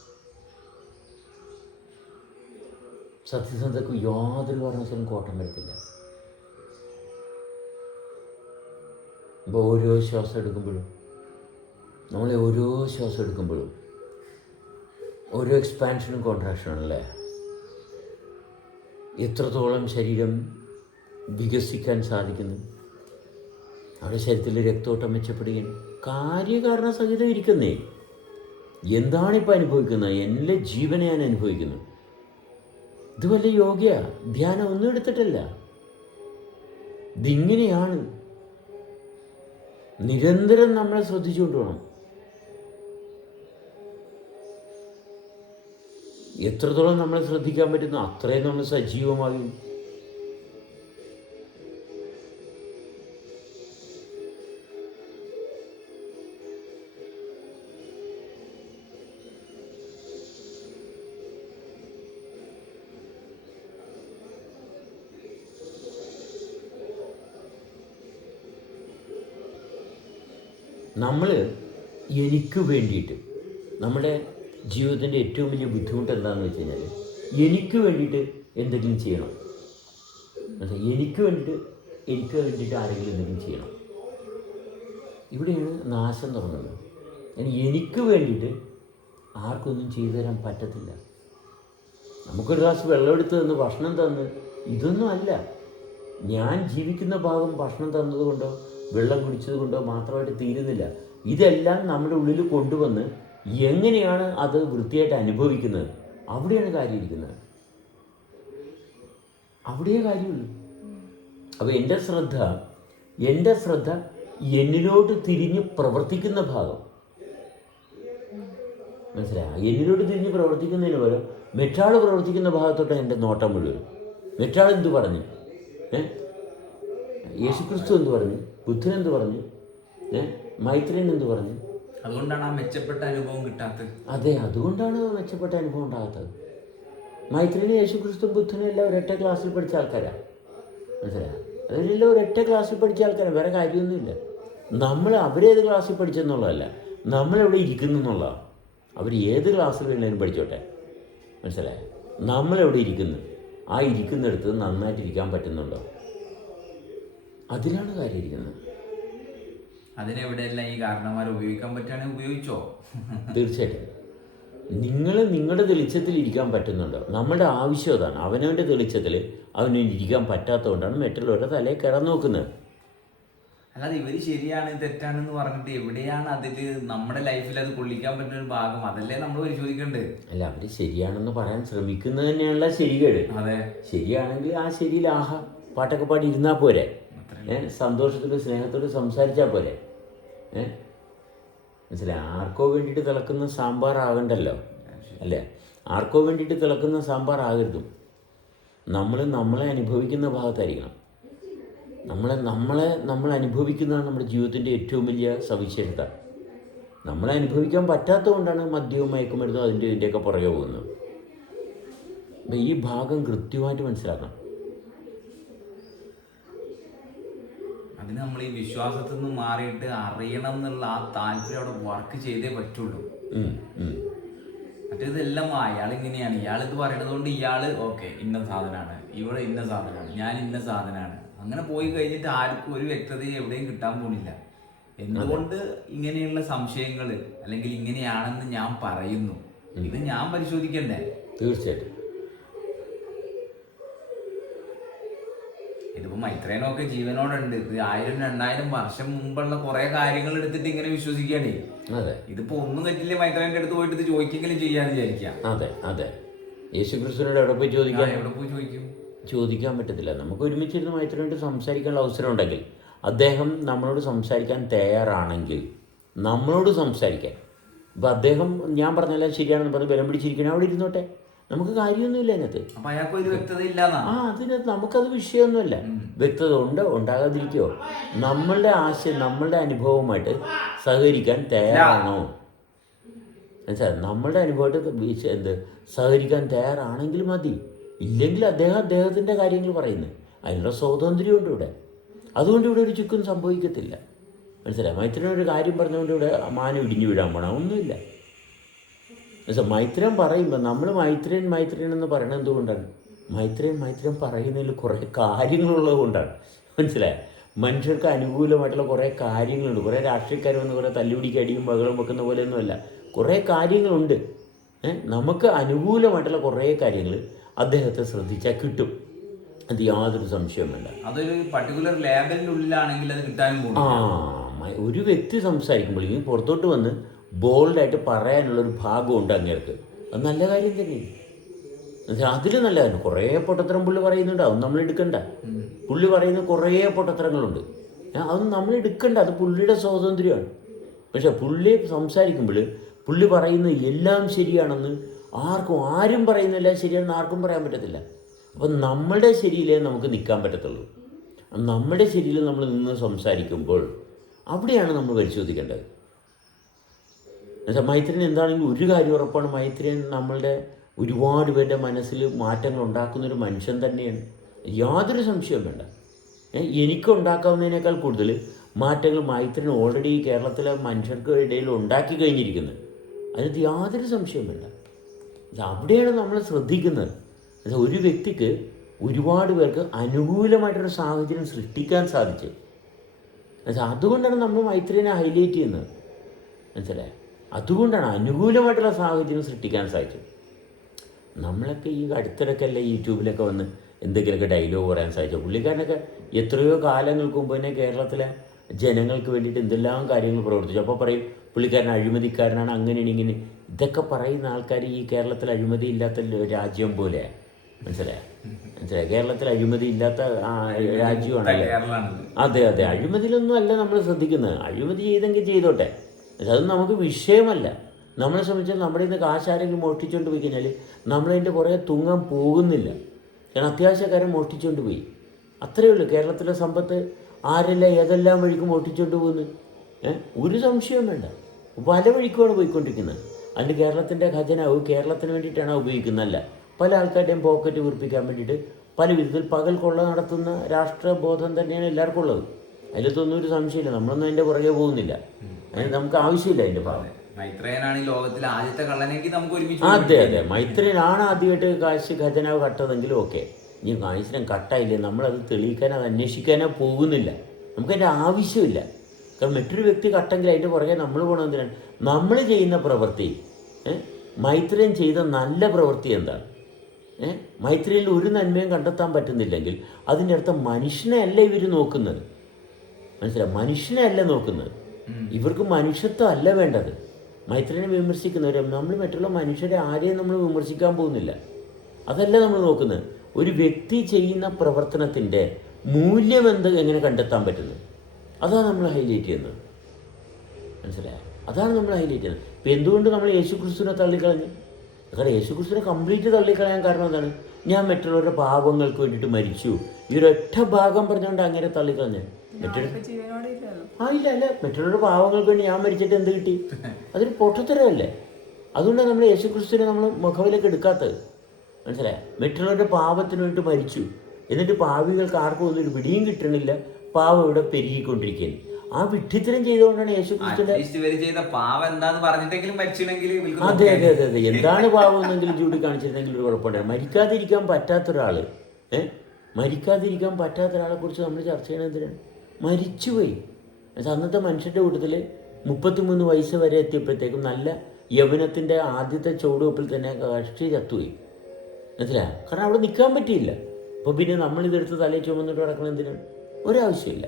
സത്യസന്ധതക്ക് യാതൊരു കാരണവശാലും കോട്ടം വരത്തില്ല. ഇപ്പോൾ ഓരോ ശ്വാസം എടുക്കുമ്പോഴും നമ്മളെ ഓരോ ശ്വാസം എടുക്കുമ്പോഴും ഓരോ എക്സ്പാൻഷനും കോൺട്രാക്ഷനും അല്ലേ? എത്രത്തോളം ശരീരം വികസിക്കാൻ സാധിക്കുന്നു? അവിടെ ശരീരത്തിൽ രക്തോട്ടം മെച്ചപ്പെടുകയും കാര്യകാരണ സഹിതം ഇരിക്കുന്നേ. എന്താണിപ്പോൾ അനുഭവിക്കുന്നത്? എന്റെ ജീവനെ ഞാൻ അനുഭവിക്കുന്നു. ഇത് വലിയ ധ്യാനം ഒന്നും എടുത്തിട്ടില്ല. ഇതിങ്ങനെയാണ് നിരന്തരം നമ്മളെ ശ്രദ്ധിച്ചുകൊണ്ട് വേണം എത്രത്തോളം നമ്മളെ ശ്രദ്ധിക്കാൻ പറ്റുന്നു അത്രയും നമ്മൾ സജീവമാകും നമ്മൾ എനിക്ക് വേണ്ടിയിട്ട് നമ്മുടെ ജീവിതത്തിന്റെ ഏറ്റവും വലിയ ബുദ്ധിമുട്ട് എന്താണെന്ന് വെച്ച് കഴിഞ്ഞാൽ എനിക്ക് വേണ്ടിയിട്ട് എന്തെങ്കിലും ചെയ്യണം? എനിക്ക് വേണ്ടിയിട്ട് എനിക്ക് വേണ്ടിയിട്ട് ആരെങ്കിലും എന്തെങ്കിലും ചെയ്യണം. ഇവിടെയാണ് നാശം തുടങ്ങുന്നത്. എനിക്ക് വേണ്ടിയിട്ട് ആർക്കൊന്നും ചെയ്തു തരാൻ പറ്റത്തില്ല. നമുക്കൊരു ഗ്ലാസ് വെള്ളമെടുത്ത് തന്ന് ഭക്ഷണം തന്ന് ഇതൊന്നും അല്ല. ഞാൻ ജീവിക്കുന്ന ഭാഗം ഭക്ഷണം തന്നതുകൊണ്ടോ വെള്ളം കുടിച്ചത് കൊണ്ടോ മാത്രമായിട്ട് തീരുന്നില്ല. ഇതെല്ലാം നമ്മുടെ ഉള്ളിൽ കൊണ്ടുവന്ന് എങ്ങനെയാണ് അത് വൃത്തിയായിട്ട് അനുഭവിക്കുന്നത്? അവിടെയാണ് കാര്യം ഇരിക്കുന്നത്. അവിടെയേ കാര്യമുള്ളൂ. അപ്പോൾ എന്റെ ശ്രദ്ധ എന്റെ ശ്രദ്ധ എന്നിലോട്ട് തിരിഞ്ഞ് പ്രവർത്തിക്കുന്ന ഭാഗം. മനസ്സിലായോ? എന്നിലോട്ട് തിരിഞ്ഞ് പ്രവർത്തിക്കുന്നതിന് പകരം മെറ്റാൾ പ്രവർത്തിക്കുന്ന ഭാഗത്തോട്ട് എന്റെ നോട്ടം മുഴുവൻ മെറ്റാൾ എന്ത് പറഞ്ഞു? ഏ? യേശുക്രിസ്തു എന്ന് പറഞ്ഞു? ബുദ്ധൻ എന്ന് പറഞ്ഞു? ഏ? മൈത്രേൻ എന്ത് പറഞ്ഞു? അതുകൊണ്ടാണ് ആ മെച്ചപ്പെട്ട അനുഭവം കിട്ടാത്തത്. അതെ അതുകൊണ്ടാണ് മെച്ചപ്പെട്ട അനുഭവം ഉണ്ടാകാത്തത്. മൈത്രിനും യേശുക്രിസ്തു ബുദ്ധനും എല്ലാം ഒരൊറ്റ ക്ലാസ്സിൽ പഠിച്ച ആൾക്കാരാണ് മനസ്സിലായോ? അതിലെല്ലാം ഒരൊറ്റ ക്ലാസ്സിൽ പഠിച്ച ആൾക്കാരാണ് വേറെ കാര്യമൊന്നുമില്ല. നമ്മൾ അവരേത് ക്ലാസ്സിൽ പഠിച്ചെന്നുള്ളതല്ല നമ്മളെവിടെ ഇരിക്കുന്നു എന്നുള്ളതാണ് അവർ ഏത് ക്ലാസ്സിൽ വേണേലും പഠിച്ചോട്ടെ. മനസ്സിലായോ? നമ്മളെവിടെ ഇരിക്കുന്നു? ആ ഇരിക്കുന്നിടത്ത് നന്നായിട്ട് ഇരിക്കാൻ പറ്റുന്നുണ്ടോ? അതിലാണ് കാര്യം ഇരിക്കുന്നത്. അതിനെവിടെയെല്ലാം ഈ കാരണന്മാരെ ഉപയോഗിക്കാൻ പറ്റുകയാണെങ്കിൽ ഉപയോഗിച്ചോ? തീർച്ചയായിട്ടും. നിങ്ങൾ നിങ്ങളുടെ തെളിച്ചത്തിൽ ഇരിക്കാൻ പറ്റുന്നുണ്ടോ? നമ്മുടെ ആവശ്യം അതാണ്. അവനവന്റെ തെളിച്ചത്തിൽ അവന് ഇരിക്കാൻ പറ്റാത്തതുകൊണ്ടാണ് മറ്റുള്ളവരുടെ തലയിൽ കയറാൻ നോക്കുന്നത്. അല്ലാതെ ഇവർ ശരിയാണ് തെറ്റാണെന്ന് പറഞ്ഞിട്ട് എവിടെയാണ് അതിൽ നമ്മുടെ ലൈഫിൽ അത് കൊള്ളിക്കാൻ പറ്റുന്ന ഒരു ഭാഗം? അതല്ലേ നമ്മൾ പരിശോധിക്കേണ്ടത്. അല്ല അവർ ശരിയാണെന്ന് പറയാൻ ശ്രമിക്കുന്നത് തന്നെയുള്ള ശരികേട്. അതെ. ശരിയാണെങ്കിൽ ആ ശരിയിൽ ആഹാ പാട്ടൊക്കെ പാടി ഇരുന്നാൽ പോരെ. സന്തോഷത്തോട് സ്നേഹത്തോട് സംസാരിച്ചാൽ പോരെ. മനസ്സിലായി? ആർക്കോ വേണ്ടിയിട്ട് തിളക്കുന്ന സാമ്പാർ ആകണ്ടല്ലോ അല്ലേ? ആർക്കോ വേണ്ടിയിട്ട് തിളക്കുന്ന സാമ്പാർ ആകരുതും. നമ്മൾ നമ്മളെ അനുഭവിക്കുന്ന ഭാഗത്തായിരിക്കണം. നമ്മളെ നമ്മളെ നമ്മൾ അനുഭവിക്കുന്നതാണ് നമ്മുടെ ജീവിതത്തിന്റെ ഏറ്റവും വലിയ സവിശേഷത. നമ്മളെ അനുഭവിക്കാൻ പറ്റാത്തതുകൊണ്ടാണ് മദ്യവും മയക്കുമരുന്നും അതിന്റെ ഇതിന്റെയൊക്കെ പുറകെ പോകുന്നത്. അപ്പം ഈ ഭാഗം കൃത്യമായിട്ട് മനസ്സിലാക്കണം. അതിന് നമ്മൾ ഈ വിശ്വാസത്തിൽ നിന്ന് മാറിയിട്ട് അറിയണം എന്നുള്ള ആ താല്പര്യം അവിടെ വർക്ക് ചെയ്തേ പറ്റുള്ളൂ. മറ്റേതെല്ലാം അയാൾ ഇങ്ങനെയാണ് ഇയാൾ ഇത് പറയുന്നത് കൊണ്ട് ഇയാൾ ഓക്കെ ഇന്ന സാധനമാണ് ഇവിടെ ഇന്ന സാധനമാണ് ഞാൻ ഇന്ന സാധനമാണ് അങ്ങനെ പോയി കഴിഞ്ഞിട്ട് ആർക്കും ഒരു വ്യക്തതയും എവിടെയും കിട്ടാൻ പോണില്ല. എന്തുകൊണ്ട് ഇങ്ങനെയുള്ള സംശയങ്ങൾ അല്ലെങ്കിൽ ഇങ്ങനെയാണെന്ന് ഞാൻ പറയുന്നു. ഇത് ഞാൻ പരിശോധിക്കണ്ടേ? തീർച്ചയായിട്ടും ഇതിപ്പോ മൈത്രേനൊക്കെ ജീവനോടുണ്ട്. ഇത് ആയിരം രണ്ടായിരം വർഷം മുമ്പുള്ള കുറെ കാര്യങ്ങൾ എടുത്തിട്ട് ഇങ്ങനെ വിശ്വസിക്കാനേ അതെ. ഇതിപ്പോ ഒന്നും തെറ്റില്ല മൈത്രേന്റെ അടുത്ത് പോയിട്ട് ഇത് ചോദിക്കെങ്കിലും ചെയ്യാന്ന് വിചാരിക്കാം. അതെ അതെ. യേശു ക്രിസ്തുവിനോട് എവിടെ പോയി ചോദിക്കാം? ചോദിക്കാൻ എവിടെ പോയി ചോദിക്കും? ചോദിക്കാൻ പറ്റത്തില്ല. നമുക്ക് ഒരുമിച്ചിരുന്ന് മൈത്രേനോട് സംസാരിക്കാനുള്ള അവസരം ഉണ്ടെങ്കിൽ അദ്ദേഹം നമ്മളോട് സംസാരിക്കാൻ തയ്യാറാണെങ്കിൽ നമ്മളോട് സംസാരിക്കാൻ. ഇപ്പം അദ്ദേഹം ഞാൻ പറഞ്ഞാലും ശരിയാണെന്ന് പറഞ്ഞ് ബലം പിടിച്ചിരിക്കണേ അവിടെ ഇരുന്നോട്ടെ. നമുക്ക് കാര്യമൊന്നുമില്ല അതിനകത്ത്. ആ അതിനകത്ത് നമുക്കത് വിഷയമൊന്നുമല്ല. വ്യക്തത ഉണ്ടോ ഉണ്ടാകാതിരിക്കോ. നമ്മളുടെ ആശയം നമ്മളുടെ അനുഭവവുമായിട്ട് സഹകരിക്കാൻ തയ്യാറാണോ? മനസ്സിലായി? നമ്മളുടെ അനുഭവമായിട്ട് എന്ത്? സഹകരിക്കാൻ തയ്യാറാണെങ്കിൽ മതി. ഇല്ലെങ്കിൽ അദ്ദേഹം അദ്ദേഹത്തിന്റെ കാര്യങ്ങൾ പറയുന്നത് അതിനുള്ള സ്വാതന്ത്ര്യമുണ്ട് ഇവിടെ. അതുകൊണ്ട് ഇവിടെ ഒരു ചുക്കും സംഭവിക്കത്തില്ല. മനസ്സിലായി? മൈത്രിനൊരു ഒരു കാര്യം പറഞ്ഞുകൊണ്ട് ഇവിടെ മാനം ഇടിഞ്ഞു വിടാൻ പോണം ഒന്നുമില്ല. എന്നുവെച്ചാൽ മൈത്രം പറയുമ്പോൾ നമ്മൾ മൈത്രിയൻ മൈത്രിയൻ എന്ന് പറയണത് എന്തുകൊണ്ടാണ്? മൈത്രിയൻ മൈത്രൻ പറയുന്നതിൽ കുറേ കാര്യങ്ങളുള്ളത് കൊണ്ടാണ്. മനസ്സിലായോ? മനുഷ്യർക്ക് അനുകൂലമായിട്ടുള്ള കുറേ കാര്യങ്ങളുണ്ട്. കുറേ രാഷ്ട്രീയക്കാർ വന്ന് കുറേ തല്ലുപിടിക്ക് അടിയും ബഹളം വെക്കുന്ന പോലെയൊന്നുമല്ല. കുറേ കാര്യങ്ങളുണ്ട്. നമുക്ക് അനുകൂലമായിട്ടുള്ള കുറേ കാര്യങ്ങൾ അദ്ദേഹത്തെ ശ്രദ്ധിച്ചാൽ കിട്ടും. അത് യാതൊരു സംശയവും വേണ്ട. അതൊരു പർട്ടിക്കുലർ ലേബലിനുള്ളിലാണെങ്കിൽ അത് കിട്ടാനും ആ ഒരു വ്യക്തി സംസാരിക്കുമ്പോൾ ഈ പുറത്തോട്ട് വന്ന് ബോൾഡായിട്ട് പറയാനുള്ള ഒരു ഭാഗമുണ്ട് അങ്ങേർക്ക്. അത് നല്ല കാര്യം തന്നെയാണ് അതിൽ നല്ല കാര്യം. കുറേ പൊട്ടത്തരം പുള്ളി പറയുന്നുണ്ട്. അതൊന്നും നമ്മൾ എടുക്കണ്ട. പുള്ളി പറയുന്ന കുറേ പൊട്ടത്തരങ്ങളുണ്ട്. അതൊന്നും നമ്മൾ എടുക്കണ്ട. അത് പുള്ളിയുടെ സ്വാതന്ത്ര്യമാണ്. പക്ഷെ പുള്ളി സംസാരിക്കുമ്പോൾ പുള്ളി പറയുന്ന എല്ലാം ശരിയാണെന്ന് ആർക്കും ആരും പറയുന്നില്ല. ശരിയാണെന്ന് ആർക്കും പറയാൻ പറ്റത്തില്ല. അപ്പം നമ്മുടെ ശരിയിലേ നമുക്ക് നിൽക്കാൻ പറ്റത്തുള്ളൂ. നമ്മുടെ ശരിയിൽ നമ്മൾ നിന്ന് സംസാരിക്കുമ്പോൾ അവിടെയാണ് നമ്മൾ പരിശോധിക്കേണ്ടത്. എന്നുവെച്ചാൽ മൈത്രിന് എന്താണെങ്കിലും ഒരു കാര്യം ഉറപ്പാണ്. മൈത്രിയൻ നമ്മളുടെ ഒരുപാട് പേരുടെ മനസ്സിൽ മാറ്റങ്ങൾ ഉണ്ടാക്കുന്ന ഒരു മനുഷ്യൻ തന്നെയാണ്. യാതൊരു സംശയവും വേണ്ട. എനിക്ക് ഉണ്ടാക്കാവുന്നതിനേക്കാൾ കൂടുതൽ മാറ്റങ്ങൾ മൈത്രിന് ഓൾറെഡി കേരളത്തിലെ മനുഷ്യർക്ക് ഇടയിൽ ഉണ്ടാക്കി കഴിഞ്ഞിരിക്കുന്നത്. അതിനകത്ത് യാതൊരു സംശയവും വേണ്ട. അവിടെയാണ് നമ്മൾ ശ്രദ്ധിക്കുന്നത്. ഒരു വ്യക്തിക്ക് ഒരുപാട് പേർക്ക് അനുകൂലമായിട്ടൊരു സാഹചര്യം സൃഷ്ടിക്കാൻ സാധിച്ചു. അതുകൊണ്ടാണ് നമ്മൾ മൈത്രിനെ ഹൈലൈറ്റ് ചെയ്യുന്നത്. മനസ്സിലായോ? അതുകൊണ്ടാണ് അനുകൂലമായിട്ടുള്ള സാഹചര്യം സൃഷ്ടിക്കാൻ സാധിച്ചത്. നമ്മളൊക്കെ ഈ അടുത്തിടയ്ക്കല്ല യൂട്യൂബിലൊക്കെ വന്ന് എന്തെങ്കിലുമൊക്കെ ഡയലോഗ് പറയാൻ സാധിച്ചു പുള്ളിക്കാരനൊക്കെ എത്രയോ കാലങ്ങൾക്ക് മുമ്പ് തന്നെ കേരളത്തിലെ ജനങ്ങൾക്ക് വേണ്ടിയിട്ട് എന്തെല്ലാം കാര്യങ്ങൾ പ്രവർത്തിച്ചു. അപ്പോൾ പറയും പുള്ളിക്കാരൻ അഴിമതിക്കാരനാണ് അങ്ങനെയാണ് ഇങ്ങനെ ഇതൊക്കെ പറയുന്ന ആൾക്കാർ ഈ കേരളത്തിൽ അഴിമതി ഇല്ലാത്ത രാജ്യം പോലെ. മനസ്സിലായോ? മനസ്സിലായി? കേരളത്തിൽ അഴിമതി ഇല്ലാത്ത രാജ്യമാണ് രാജ്യമാണല്ലേ? അതെ അതെ. അഴിമതിയിലൊന്നും അല്ല നമ്മൾ ശ്രദ്ധിക്കുന്നത്. അഴിമതി ചെയ്തെങ്കിൽ ചെയ്തോട്ടെ. അത് നമുക്ക് വിഷയമല്ല. നമ്മളെ സംബന്ധിച്ചാൽ നമ്മുടെ ഇന്ന് കാശാരെങ്കിലും മോഷ്ടിച്ചുകൊണ്ട് പോയി കഴിഞ്ഞാൽ നമ്മളതിന്റെ കുറേ തൂങ്ങാൻ പോകുന്നില്ല. കാരണം അത്യാവശ്യക്കാരൻ മോഷ്ടിച്ചുകൊണ്ട് പോയി. അത്രയേ ഉള്ളൂ. കേരളത്തിലെ സമ്പത്ത് ആരെല്ലാം ഏതെല്ലാം വഴിക്ക് മോഷ്ടിച്ചുകൊണ്ട് പോകുന്നു ഒരു സംശയവും വേണ്ട. പല വഴിക്കുമാണ് പോയിക്കൊണ്ടിരിക്കുന്നത്. അതിന് കേരളത്തിന്റെ ഖജനാവ് കേരളത്തിന് വേണ്ടിയിട്ടാണ് ഉപയോഗിക്കുന്നതല്ല. പല ആൾക്കാരുടെയും പോക്കറ്റ് വീർപ്പിക്കാൻ വേണ്ടിയിട്ട് പല വിധത്തിൽ പകൽ കൊള്ള നടത്തുന്ന രാഷ്ട്രബോധം തന്നെയാണ് എല്ലാവർക്കും ഉള്ളത്. അതിലത്തൊന്നും ഒരു സംശയമില്ല. നമ്മളൊന്നും അതിന്റെ പുറകെ പോകുന്നില്ല. നമുക്ക് ആവശ്യമില്ല അതിന്റെ ഭാഗം. ഈ ലോകത്തിലെ ആദ്യത്തെ കള്ളനെങ്കിൽ നമുക്ക് ഒരുമിച്ച് അതെ അതെ. മൈത്രേനാണ് ആദ്യമായിട്ട് കാശ് ഖജനാവ് കട്ടതെങ്കിലും ഓക്കെ ഇനി കാശിനെ കട്ടായില്ലേ? നമ്മളത് തെളിയിക്കാനോ അത് അന്വേഷിക്കാനോ പോകുന്നില്ല. നമുക്കതിന്റെ ആവശ്യമില്ല. കാരണം മറ്റൊരു വ്യക്തി കട്ടെങ്കിൽ അതിന്റെ പുറകെ നമ്മൾ പോകണം എന്തിനാണ് നമ്മൾ ചെയ്യുന്ന പ്രവൃത്തി മൈത്രേൻ ചെയ്ത നല്ല പ്രവൃത്തി എന്താണ്? ഏഹ് മൈത്രിയിൽ ഒരു നന്മയും കണ്ടെത്താൻ പറ്റുന്നില്ലെങ്കിൽ അതിന്റെ അടുത്ത് മനുഷ്യനെ അല്ല ഇവർ നോക്കുന്നത്. മനസ്സിലായി? മനുഷ്യനെ അല്ല നോക്കുന്നത്. ഇവർക്ക് മനുഷ്യത്വം അല്ല വേണ്ടത്. മൈത്രിനെ വിമർശിക്കുന്നവരെ നമ്മൾ മറ്റുള്ള മനുഷ്യരെ ആരെയും നമ്മൾ വിമർശിക്കാൻ പോകുന്നില്ല. അതല്ല നമ്മൾ നോക്കുന്നത്. ഒരു വ്യക്തി ചെയ്യുന്ന പ്രവർത്തനത്തിന്റെ മൂല്യം എന്ത് എങ്ങനെ കണ്ടെത്താൻ പറ്റുന്നത്? അതാണ് നമ്മൾ ഹൈലൈറ്റ് ചെയ്യുന്നത്. മനസ്സിലായോ? അതാണ് നമ്മൾ ഹൈലൈറ്റ് ചെയ്യുന്നത്. ഇപ്പം എന്തുകൊണ്ട് നമ്മൾ യേശു ക്രിസ്തുവിനെ തള്ളിക്കളഞ്ഞു? കാരണം യേശുക്രിസ്തുവിനെ കംപ്ലീറ്റ് തള്ളിക്കളയാൻ കാരണം എന്താണ്? ഞാൻ മറ്റുള്ളവരുടെ പാപങ്ങൾക്ക് വേണ്ടിയിട്ട് മരിച്ചു. ഈ ഒരൊറ്റ ഭാഗം പറഞ്ഞുകൊണ്ട് അങ്ങനെ തള്ളിക്കളഞ്ഞു. ആ ഇല്ല അല്ല മറ്റുള്ളവരുടെ പാവങ്ങൾക്ക് വേണ്ടി ഞാൻ മരിച്ചിട്ട് എന്ത് കിട്ടി? അതൊരു പൊട്ടത്തരമല്ലേ? അതുകൊണ്ടാണ് നമ്മൾ യേശുക്രിസ്തുവിനെ നമ്മൾ മുഖവിലേക്ക് എടുക്കാത്തത്. മനസ്സിലായോ? മറ്റുള്ളവരുടെ പാപത്തിന് വേണ്ടിയിട്ട് മരിച്ചു. എന്നിട്ട് പാവികൾക്ക് ആർക്കും ഒന്നും ഒരു പിടിയും കിട്ടണില്ല. പാവം ഇവിടെ പെരുകിക്കൊണ്ടിരിക്കുകയാണ്. ആ വിഡ്ഢിത്തരം ചെയ്തുകൊണ്ടാണ് യേശു ക്രിസ്തുവിന്റെ ചെയ്ത പാവം എന്താന്ന് പറഞ്ഞിട്ടെങ്കിലും മരിച്ചില്ലെങ്കിൽ അതെ അതെ അതെ അതെ. എന്താണ് പാവം എന്നെങ്കിലും ചൂണ്ടിക്കാണിച്ചിരുന്നെങ്കിൽ ഒരു കുഴപ്പമുണ്ടായി മരിക്കാതിരിക്കാൻ പറ്റാത്ത ഒരാൾ ഏഹ് മരിക്കാതിരിക്കാൻ പറ്റാത്ത ഒരാളെ കുറിച്ച് നമ്മൾ ചർച്ച ചെയ്യണത് എന്തിനാണ്? മരിച്ചുപോയി. അന്നത്തെ മനുഷ്യന്റെ കൂട്ടത്തിൽ മുപ്പത്തിമൂന്ന് വയസ്സ് വരെ എത്തിയപ്പോഴത്തേക്കും നല്ല യവനത്തിന്റെ ആദ്യത്തെ ചുവടുവെപ്പിൽ തന്നെ കഷ്ടി ചത്തുപോയി. മനസ്സിലാ കാരണം അവിടെ നിൽക്കാൻ പറ്റിയില്ല. അപ്പോൾ പിന്നെ നമ്മൾ നമ്മളിതെടുത്ത് തലയിൽ ചുമന്നിട്ട് കിടക്കണം എന്തിനാണ്? ഒരാവശ്യമില്ല.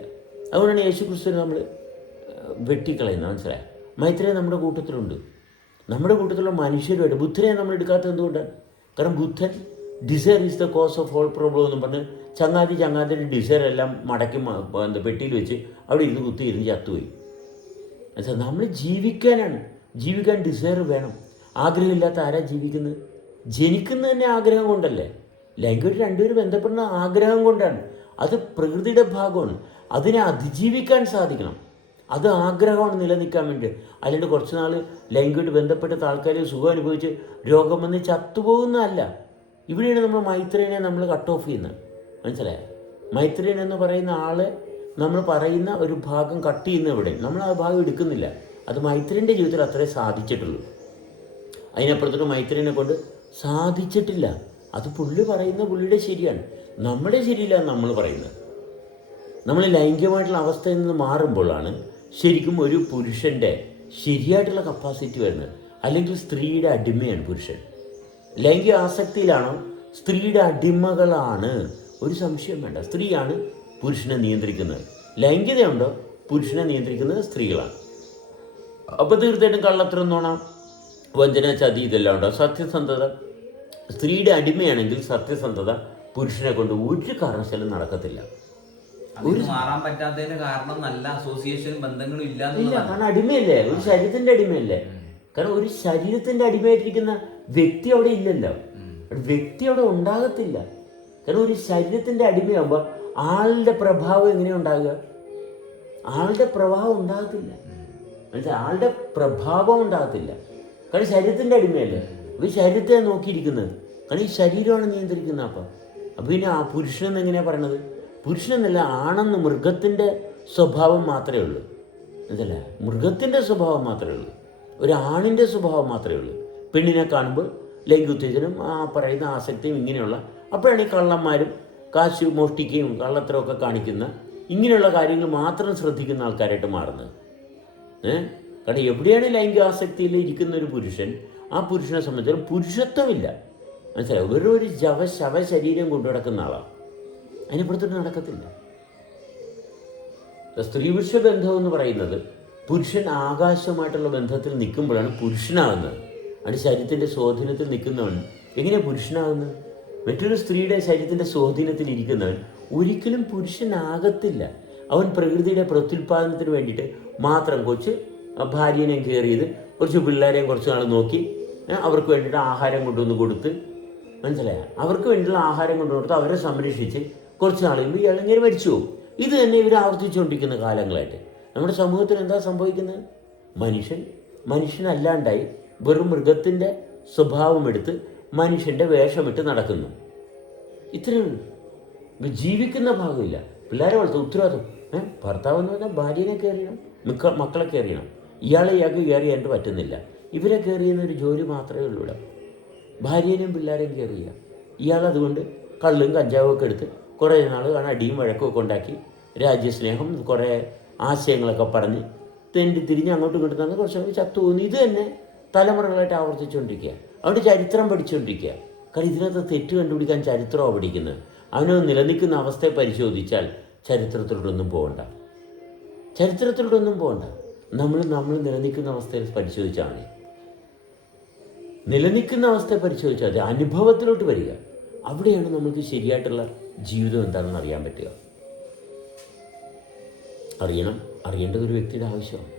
അതുകൊണ്ടാണ് യേശു ക്രിസ്തുവിനെ നമ്മൾ വെട്ടിക്കളയുന്നത്. മനസ്സിലായി? മൈത്രേ നമ്മുടെ കൂട്ടത്തിലുണ്ട്. നമ്മുടെ കൂട്ടത്തിലുള്ള മനുഷ്യരുമായിട്ട് ബുദ്ധനെ നമ്മൾ എടുക്കാത്തത് എന്തുകൊണ്ടാണ്? കാരണം Buddhan desire is the cause of all problem എന്ന് പറഞ്ഞ് ചങ്ങാതി ചങ്ങാതിന്റെ ഡിസയർ എല്ലാം മടക്കി എന്താ പെട്ടിയിൽ വെച്ച് അവിടെ ഇരുന്ന് കുത്തി ഇരുന്ന് ചത്തുപോയി. എന്നുവെച്ചാൽ നമ്മൾ ജീവിക്കാനാണ്. ജീവിക്കാൻ ഡിസയർ വേണം. ആഗ്രഹമില്ലാത്ത ആരാ ജീവിക്കുന്നത്? ജനിക്കുന്നത് തന്നെ ആഗ്രഹം കൊണ്ടല്ലേ? ലൈംഗ്വേജ് രണ്ടുപേരും ബന്ധപ്പെടുന്ന ആഗ്രഹം കൊണ്ടാണ്. അത് പ്രകൃതിയുടെ ഭാഗമാണ്. അതിനെ അതിജീവിക്കാൻ സാധിക്കണം. അത് ആഗ്രഹമാണ് നിലനിൽക്കാൻ വേണ്ടി. അല്ലാണ്ട് കുറച്ച് നാൾ ലൈംഗികമായിട്ട് ബന്ധപ്പെട്ട ആൾക്കാർ സുഖം അനുഭവിച്ച് രോഗം വന്ന് ചത്തുപോകുന്നതല്ല. ഇവിടെയാണ് നമ്മൾ മൈത്രേനെ നമ്മൾ കട്ട് ഓഫ് ചെയ്യുന്നത്. മനസ്സിലായ? മൈത്രേൻ എന്ന് പറയുന്ന ആൾ നമ്മൾ പറയുന്ന ഒരു ഭാഗം കട്ട് ചെയ്യുന്ന ഇവിടെ നമ്മൾ ആ ഭാഗം എടുക്കുന്നില്ല. അത് മൈത്രേന്റെ ജീവിതത്തിൽ അത്രേ സാധിച്ചിട്ടുള്ളൂ. അതിനപ്പുറത്തോട്ട് മൈത്രേനെ കൊണ്ട് സാധിച്ചിട്ടില്ല. അത് പുള്ളി പറയുന്ന പുള്ളിയുടെ ശരിയാണ്. നമ്മുടെ ശരിയില്ല നമ്മൾ പറയുന്നത്. നമ്മൾ ലൈംഗികമായിട്ടുള്ള അവസ്ഥയിൽ നിന്ന് മാറുമ്പോഴാണ് ശരിക്കും ഒരു പുരുഷന്റെ ശരിയായിട്ടുള്ള കപ്പാസിറ്റി വരുന്നത്. അല്ലെങ്കിൽ സ്ത്രീയുടെ അടിമയാണ് പുരുഷൻ. ലൈംഗിക ആസക്തിയിലാണോ? സ്ത്രീയുടെ അടിമകളാണ്. ഒരു സംശയം വേണ്ട. സ്ത്രീയാണ് പുരുഷനെ നിയന്ത്രിക്കുന്നത്. ലൈംഗികതയുണ്ടോ? പുരുഷനെ നിയന്ത്രിക്കുന്നത് സ്ത്രീകളാണ്. അപ്പോൾ തീർച്ചയായിട്ടും കള്ളത്തരം നോണം വഞ്ചന ചതി ഇതെല്ലാം ഉണ്ടാവും സത്യസന്ധത. സ്ത്രീയുടെ അടിമയാണെങ്കിൽ സത്യസന്ധത പുരുഷനെ കൊണ്ട് ഒരു കാരണവശാലും നടക്കത്തില്ല. അതിന് മാറാൻ പറ്റാത്തതിന് കാരണം നല്ല അസോസിയേഷനും ബന്ധങ്ങളും ഇല്ല ഇല്ല കാരണം അടിമയല്ലേ? ഒരു ശരീരത്തിന്റെ അടിമയല്ലേ? കാരണം ഒരു ശരീരത്തിന്റെ അടിമയായിട്ടിരിക്കുന്ന വ്യക്തി അവിടെ ഇല്ലല്ലോ. ഒരു വ്യക്തി അവിടെ ഉണ്ടാകത്തില്ല. കാരണം ഒരു ശരീരത്തിന്റെ അടിമയാകുമ്പോൾ ആളുടെ പ്രഭാവം എങ്ങനെയാ ഉണ്ടാകുക? ആളുടെ പ്രഭാവം ഉണ്ടാകത്തില്ല. മനസ്സിലായി ആളുടെ പ്രഭാവം ഉണ്ടാകത്തില്ല. കാരണം ശരീരത്തിന്റെ അടിമയല്ലേ? ഒരു ശരീരത്തെ നോക്കിയിരിക്കുന്നത്. കാരണം ഈ ശരീരമാണ് നിയന്ത്രിക്കുന്നത് അപ്പം. അപ്പം പിന്നെ ആ പുരുഷനെന്ന് എങ്ങനെയാ പറയണത്? പുരുഷനെന്നല്ല ആണെന്ന് മൃഗത്തിന്റെ സ്വഭാവം മാത്രമേ ഉള്ളൂ. മനസ്സിലായ മൃഗത്തിന്റെ സ്വഭാവം മാത്രമേ ഉള്ളൂ. ഒരു ആണിന്റെ സ്വഭാവം മാത്രമേ ഉള്ളൂ. പെണ്ണിനെ കാണുമ്പോൾ ലൈംഗിക ഉത്തേജനം ആ പറയുന്ന ആസക്തിയും ഇങ്ങനെയുള്ള അപ്പോഴാണ് ഈ കള്ളന്മാരും കാശ് മോഷ്ടിക്കുകയും കള്ളത്തരമൊക്കെ കാണിക്കുന്ന ഇങ്ങനെയുള്ള കാര്യങ്ങൾ മാത്രം ശ്രദ്ധിക്കുന്ന ആൾക്കാരായിട്ട് മാറുന്നത്. ഏ? കാരണം എവിടെയാണ് ലൈംഗിക ആസക്തിയിൽ ഇരിക്കുന്ന ഒരു പുരുഷൻ? ആ പുരുഷനെ സംബന്ധിച്ചിടത്തോളം പുരുഷത്വമില്ല. മനസ്സിലായി? വെറും ഒരു ജവ ശവ ശരീരം കൊണ്ടു നടക്കുന്ന ആളാണ്. അതിനപ്പുറത്തോട്ട് നടക്കത്തില്ല. സ്ത്രീ പുരുഷ ബന്ധം എന്ന് പറയുന്നത് പുരുഷൻ ആകാശമായിട്ടുള്ള ബന്ധത്തിൽ നിൽക്കുമ്പോഴാണ് പുരുഷനാകുന്നത്. അത് ശരീരത്തിന്റെ സ്വാധീനത്തിൽ നിൽക്കുന്നവൻ എങ്ങനെയാണ് പുരുഷനാകുന്നത്? മറ്റൊരു സ്ത്രീയുടെ ശരീരത്തിന്റെ സ്വാധീനത്തിൽ ഇരിക്കുന്നവൻ ഒരിക്കലും പുരുഷനാകത്തില്ല. അവൻ പ്രകൃതിയുടെ പ്രത്യുൽപാദനത്തിന് വേണ്ടിയിട്ട് മാത്രം കൊച്ച് ഭാര്യനെയും കയറിയത് കുറച്ച് പിള്ളേരെയും കുറച്ച് നാൾ നോക്കി അവർക്ക് വേണ്ടിയിട്ട് ആഹാരം കൊണ്ടുവന്ന് കൊടുത്ത് മനസ്സിലായ? അവർക്ക് വേണ്ടിയുള്ള ആഹാരം കൊണ്ടുകൊടുത്ത് അവരെ സംരക്ഷിച്ച് കുറച്ച് നാൾ കഴിയുമ്പോൾ ഇയാൾ ഇങ്ങനെ മരിച്ചു പോകും. ഇത് തന്നെ ഇവർ ആവർത്തിച്ചുകൊണ്ടിരിക്കുന്ന കാലങ്ങളായിട്ട്. നമ്മുടെ സമൂഹത്തിൽ എന്താ സംഭവിക്കുന്നത്? മനുഷ്യൻ മനുഷ്യനല്ലാണ്ടായി വെറും മൃഗത്തിന്റെ സ്വഭാവമെടുത്ത് മനുഷ്യന്റെ വേഷമിട്ട് നടക്കുന്നു. ഇത്രയും ജീവിക്കുന്ന ഭാഗമില്ല. പിള്ളേരെ വളർത്തും ഉത്തരവാദിത്വം. ഏഹ് ഭർത്താവ് എന്ന് പറഞ്ഞാൽ ഭാര്യനെ കയറിയണം മിക്ക മക്കളെ കയറിയണം ഇയാളെ ഇയാൾക്ക് കയറി ചെയ്യാൻ പറ്റുന്നില്ല. ഇവരെ കയറിയുന്ന ഒരു ജോലി മാത്രമേ ഉള്ളൂ ഇവിടെ. ഭാര്യനെയും പിള്ളേരെയും കയറിയില്ല ഇയാൾ അതുകൊണ്ട് കള്ളും കഞ്ചാവും ഒക്കെ എടുത്ത് കുറേ നാൾ അടിയും വഴക്കും ഒക്കെ ഉണ്ടാക്കി. രാജ്യസ്നേഹം കുറേ ആശയങ്ങളൊക്കെ പറഞ്ഞ് തെണ്ടി തിരിഞ്ഞ് അങ്ങോട്ടും ഇങ്ങോട്ടും തന്നെ കുറച്ച് ചത്തു പോകുന്നു. ഇത് തന്നെ തലമുറകളായിട്ട് ആവർത്തിച്ചുകൊണ്ടിരിക്കുക. അവിടെ ചരിത്രം പഠിച്ചുകൊണ്ടിരിക്കുക. കാരണം ഇതിനകത്ത് തെറ്റ് കണ്ടുപിടിക്കാൻ ചരിത്രമാണ് പഠിക്കുന്നത്. അവന് നിലനിൽക്കുന്ന അവസ്ഥയെ പരിശോധിച്ചാൽ ചരിത്രത്തിലൂടെയൊന്നും പോകണ്ട. ചരിത്രത്തിലൂടെയൊന്നും പോകണ്ട. നമ്മൾ നമ്മൾ നിലനിൽക്കുന്ന അവസ്ഥയിൽ പരിശോധിച്ചാൽ മതി. നിലനിൽക്കുന്ന അവസ്ഥയെ പരിശോധിച്ചാൽ മതി. അനുഭവത്തിലോട്ട് വരിക. അവിടെയാണ് നമുക്ക് ശരിയായിട്ടുള്ള ജീവിതം എന്താണെന്ന് അറിയാൻ പറ്റുക. അറിയണം. അറിയേണ്ടത് ഒരു വ്യക്തിയുടെ ആവശ്യമാണ്?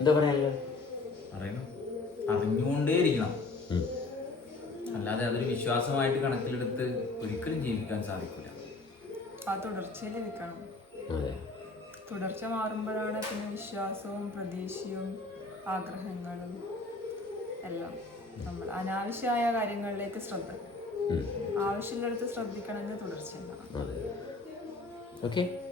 എന്താ പറയാ പറയണം അറിഞ്ഞുകൊണ്ടേയിരിക്കണം. ഉം. അല്ലാതെ അതൊരു വിശ്വാസമായിട്ട് കണക്കിലെടുത്ത് ഒരിക്കലും ജീവിക്കാൻ സാധിക്കില്ല ആ തുടർച്ചയിൽ നിൽക്കണം അതെ. തുടർച്ച മാറുമ്പോഴാണ് പിന്നെ വിശ്വാസവും പ്രതീക്ഷയും ആഗ്രഹങ്ങളും എല്ലാം. നമ്മൾ അനാവശ്യമായ കാര്യങ്ങളിലേക്ക് ശ്രദ്ധ. ആവശ്യമുള്ളിടത്ത് ശ്രദ്ധിക്കണമെന്ന് തുടർച്ചയുണ്ടാവും ഓക്കെ.